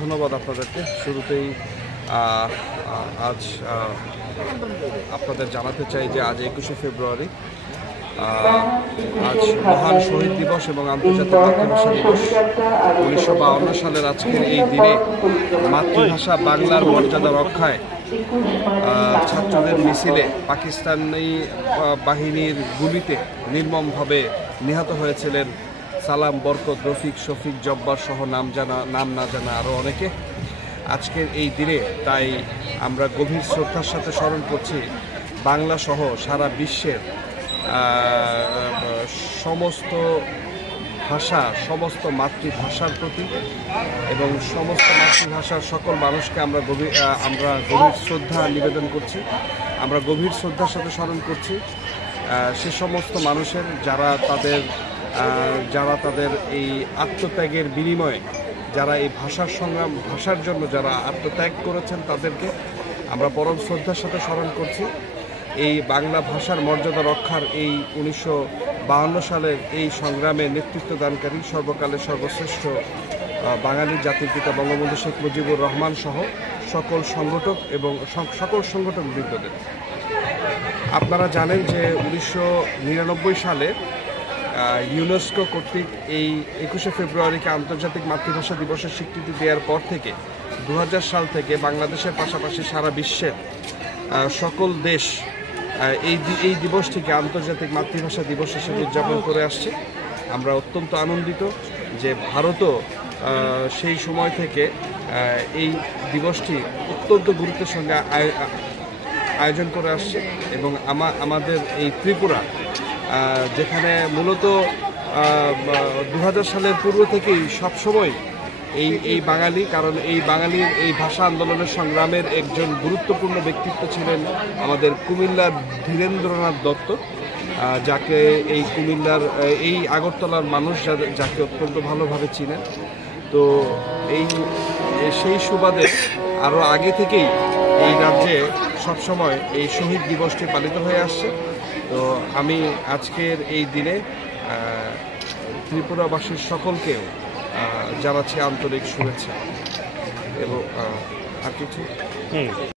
ধন্যবাদ আপনাদেরকে। শুরুতেই আজ আপনাদের জানাতে চাই যে আজ 21শে ফেব্রুয়ারি, আজ মহান শহীদ দিবস এবং আন্তর্জাতিক মাতৃভাষা দিবস। 1952 সালের আজকের এই দিনে মাতৃভাষা বাংলার মর্যাদা রক্ষায় ছাত্রদের মিছিলে পাকিস্তানি বাহিনীর গুলিতে নির্মমভাবে নিহত হয়েছিলেন সালাম, বরকত, রফিক, শফিক, জব্বার সহ নাম না জানা আরও অনেকে। আজকের এই দিনে তাই আমরা গভীর শ্রদ্ধার সাথে স্মরণ করছি বাংলা সহ সারা বিশ্বের সমস্ত ভাষা, সমস্ত মাতৃভাষার প্রতি এবং সমস্ত মাতৃভাষার সকল মানুষকে আমরা গভীর শ্রদ্ধা নিবেদন করছি। আমরা গভীর শ্রদ্ধার সাথে স্মরণ করছি সে সমস্ত মানুষের যারা তাদের এই আত্মত্যাগের বিনিময়ে যারা এই ভাষার জন্য যারা আত্মত্যাগ করেছেন তাদেরকে আমরা পরম শ্রদ্ধার সাথে স্মরণ করছি। এই বাংলা ভাষার মর্যাদা রক্ষার এই 1952 সালের এই সংগ্রামে নেতৃত্ব দানকারী সর্বকালের সর্বশ্রেষ্ঠ বাঙালি জাতির পিতা বঙ্গবন্ধু শেখ মুজিবুর রহমান সহ সকল সংগঠক এবং সকল সংগঠক বৃন্দদের। আপনারা জানেন যে 1999 সালে ইউনেস্কো কর্তৃক এই 21শে ফেব্রুয়ারিকে আন্তর্জাতিক মাতৃভাষা দিবসের স্বীকৃতি দেওয়ার পর থেকে 2000 সাল থেকে বাংলাদেশের পাশাপাশি সারা বিশ্বের সকল দেশ এই দিবসটিকে আন্তর্জাতিক মাতৃভাষা দিবস হিসেবে উদযাপন করে আসছে। আমরা অত্যন্ত আনন্দিত যে ভারতও সেই সময় থেকে এই দিবসটি অত্যন্ত গুরুত্বের সঙ্গে আয়োজন করে আসছে এবং আমাদের এই ত্রিপুরা, যেখানে মূলত 2000 সালের পূর্ব থেকেই সবসময় এই বাঙালি, কারণ এই বাঙালির এই ভাষা আন্দোলনের সংগ্রামের একজন গুরুত্বপূর্ণ ব্যক্তিত্ব ছিলেন আমাদের কুমিল্লার ধীরেন্দ্রনাথ দত্ত, যাকে এই কুমিল্লার এই আগরতলার মানুষ যাকে অত্যন্ত ভালোভাবে চিনেন। তো সেই সুবাদে আরও আগে থেকেই এই রাজ্যে সবসময় এই শহীদ দিবসটি পালিত হয়ে আসছে। তো আমি আজকের এই দিনে ত্রিপুরাবাসীর সকলকেও জানাচ্ছি আন্তরিক শুভেচ্ছা এবং আর কিছু